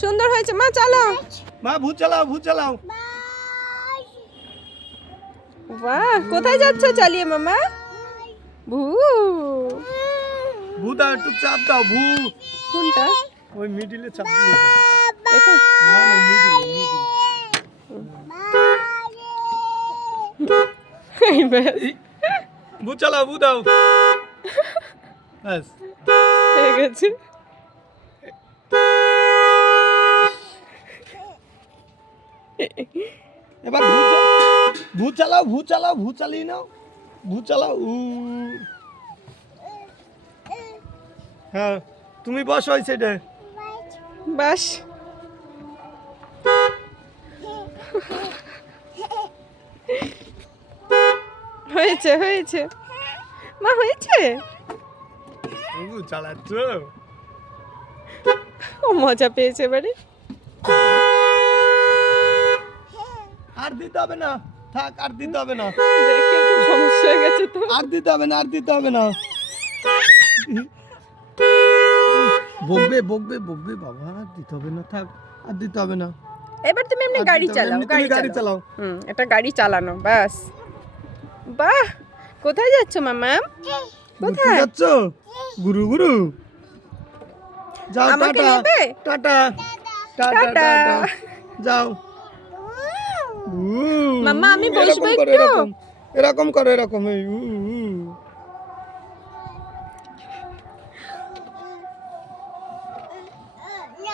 সুন্দর হয়েছে মা, চালাও। মা ভূত চালাও, ভূত চালাও। বাহ, কোথায় যাচ্ছ চালিয়ে মামা? ভূ ভূত আর একটু চাপ দাও, ভূ। কোনটা? ওই মিডিলে চাপ দিয়ে দাও। এটা? না না, মিডিলে। এই ব্যাস, ভূত চালাও, ভূত দাও। ব্যাস। হয়ে গেছে। এবার ভূত চালাও, ভূত চালাও, ভূত চালিয়ে নাও। ভূত চালাও। হ্যাঁ, তুমি বসো ওই সাইডে। বাস, হয়েছে হয়েছে মা, হয়েছে। চালাচ্ছ। ও মজা পেয়েছে এবারে। আর দিতে হবে না, থাক, আর দিতে হবে না। দেখে খুব সমস্যা হয়ে গেছে তো। আর দিতে হবে না, আর দিতে হবে না। বকবে বকবে বকবে বাবা, আর দিতে হবে না, থাক, আর দিতে হবে না। এবার তুমি এমনি আর গাড়ি দিতে হবে না, চালাও, এমনি তুমি গাড়ি চালাও। এটা গাড়ি চালানো, বাস। বাহ, কোথায় যাচ্ছ মামা? ঘুরতে কোথায়? যাচ্ছ? গুরু গুরু। যাও, আমাকে টাটা নেবে? Tata tata tata. টাটা। যাও। মাম্মা, আমি এরকম বসবো করো, একটু? এরকম করো, এরকম। এই